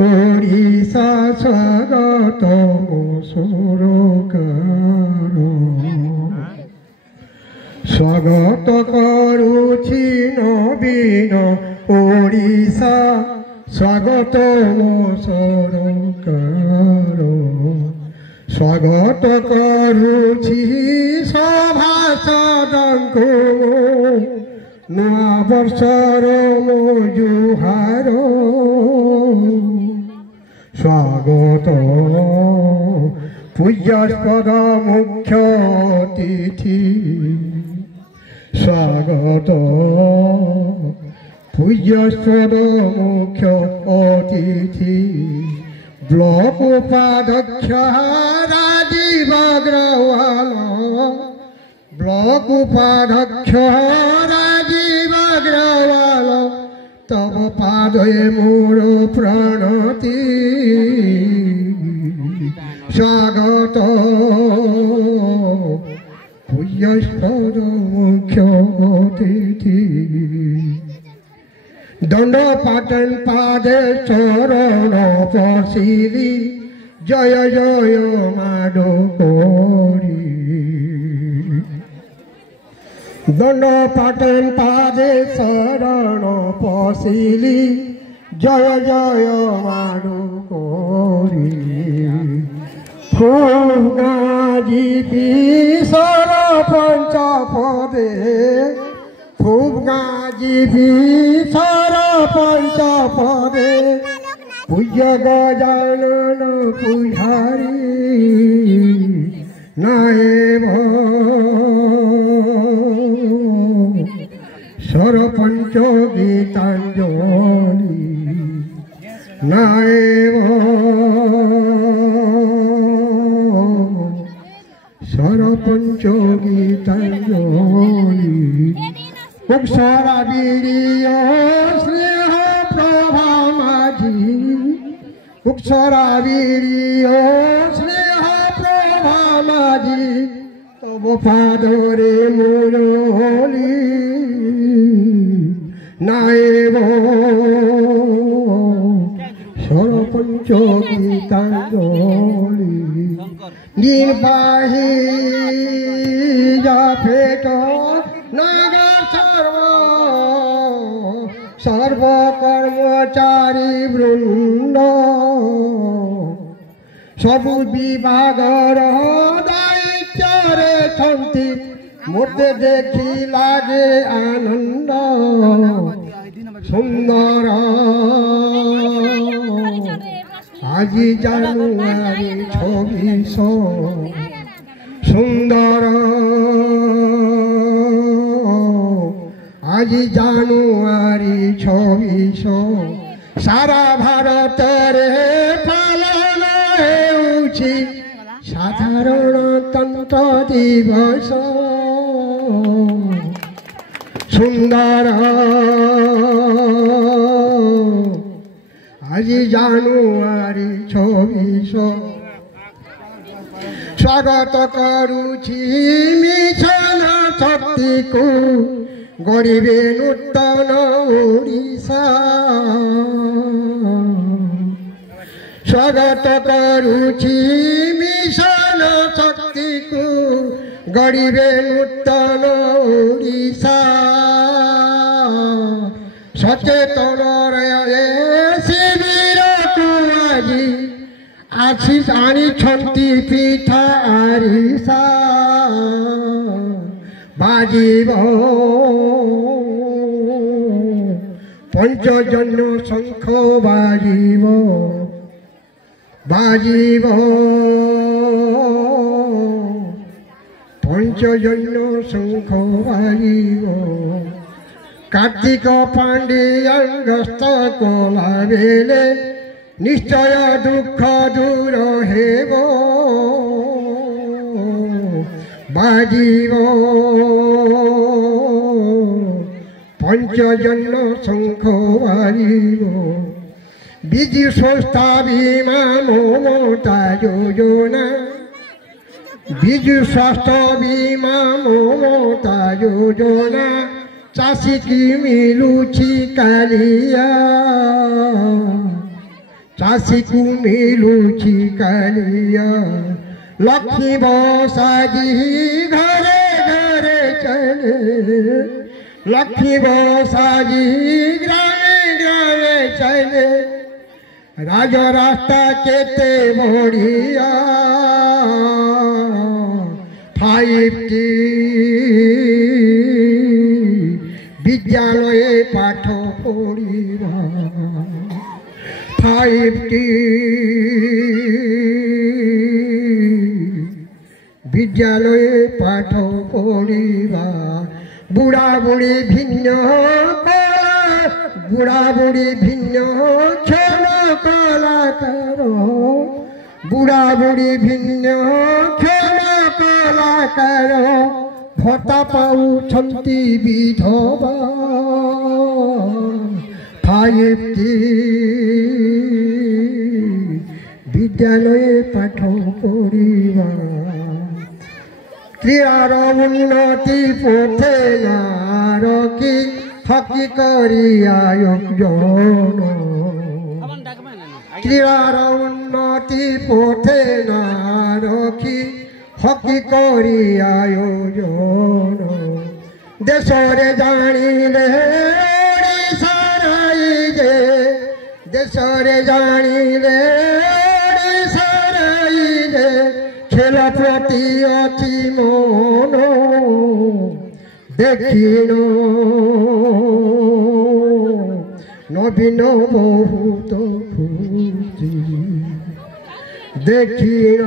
ଓଡ଼ିଶା ସ୍ୱାଗତ ମୋ ସରକାର ସ୍ୱାଗତ କରୁଛି ନବୀନ ଓଡ଼ିଶା ସ୍ୱାଗତ ମୋ ସରକାର ସ୍ୱାଗତ କରୁଛି ସଭାସଦଙ୍କୁ ନୂଆ ବର୍ଷର ମୋ ଜୁହାର ସ୍ୱାଗତ ପୂଜ୍ୟସ୍ପଦ ମୁଖ୍ୟ ଅତିଥି ସ୍ୱାଗତ ପୂଜ୍ୟସ୍ପଦ ମୁଖ୍ୟ ଅତିଥି ବ୍ଲକ ଉପାଧ୍ୟକ୍ଷ ରାଜୀବ ଅଗ୍ରୱାଲ ବ୍ଲକ ଉପାଧ୍ୟକ୍ଷ ରାଜୀବ ଅଗ୍ରୱାଲ ତବ ପାଦେ ମୋର ପ୍ରଣତି ସ୍ୱାଗତ ପୂଜ୍ୟସ୍ପଦ ମୁଖ୍ୟ ଅତିଥି ଦଣ୍ଡ ପାଟନ ପାଦେ ଚରଣ ପଶିଲି ଜୟ ଜୟ ମାଡ଼ କରି ଦଣ୍ଡ ପାଟନ ପାଦେ ଶରଣ ପଶିଲି ଜୟ ଜୟ ମାଡ଼ କରି ଫୁଗାଯିବି ସରପଞ୍ଚ ପଦେ ଫୁଗାଯିବି ସରପଞ୍ଚ ପଦେ ପୂଜ୍ୟ ଗଜାନନ ପୂଜାରୀ ନାଏବ ସରପଞ୍ଚ ଗୀତାଞ୍ଜଳି ନାଏବ ସରପଞ୍ଚ ଗୀତାଞ୍ଜଳି ଅକ୍ଷରା ବିରିୟ ସ୍ନେହ ପ୍ରଭା ମାଝି ଅକ୍ଷରା ବିରିୟ ସ୍ନେହ ପ୍ରଭା ମାଝି ତବ ପାଦରେ ମୁରଲି ନାଏବ ସରପଞ୍ଚ ଗୀତାଞ୍ଜଳି ନିର୍ବାହୀ জাফেট নাগা সর্বকর্মচারী বৃন্দ সবু বিভাগর দায়িত্বরে ছন্তি মতে দেখি লাগে আনন্দ সুন্দর আজি জানুয়ারি 26 সুন্দর আজি জানুয়ারি 26 সারা ভারতরে পালন হেউছি সাধারণতন্ত্র দিবস সুন্দর আজি জানুয়ারি 26 স্বাগত করুছি মিশন শক্তিকু গড়িবে নূতন ওড়িশা স্বাগত করুছি মিশন শক্তিকু গড়িবে নূতন ওড়িশা সচেতন শিবিরকু আজি আশিস আনিছন্তি পিঠা আরিসা বাজিব পঞ্চজন্য শঙ্খ বাজিব বাজিব পঞ্চজন্য শঙ্খ বাজিব কার্তিক পাণ্ডিয়াঙ্গস্ত কলা বেলে নিশ্চয় দুঃখ দূর হেব বাজিব পঞ্চজন্য শঙ্খ বাজিব বিজু সংস্থা বীমা মমতা যোজনা বিজু স্বাস্থ্য বীমা মমতা যোজনা চাষী কি মিলুছি কালিয়া ଆସିକୁ ମିଳୁଛି କାଳିଆ ଲକ୍ଷ୍ମୀ ବସାଜି ଘରେ ଘରେ ଚଲେ ଲକ୍ଷ୍ମୀ ବସାଜି ଗ୍ରାମେ ଗ୍ରାମେ ଚଲେ রাজ রাস্তা কেতে বড়িয়া 5T বিদ্যালয়ে পাঠ পড়িবা 5T বিদ্যালয়ে পাঠ পড়িবা বুড়া বুড়ি ভিন্ন বুড়া বুড়ি ভিন্ন খেল কলাকার বুড়া বুড়ি ভিন্ন খেল কলাকার ভত্তা পাউଛନ୍ତି বিধবা 5T বিদ্যালয়ে পাঠ পড়িবা ক্রীড়ার উন্নতি পথে নারকি হকি করি আয়োজন ক্রীড়ার উন্নতি পথে নারকি হকি করি আয়োজন দেশরে জানিলে ওড়িশার যে দেশরে জানিলে ওড়িশার যে খেল প্রতি অতি মন দেখিল নবীন বহুত খুশি দেখিল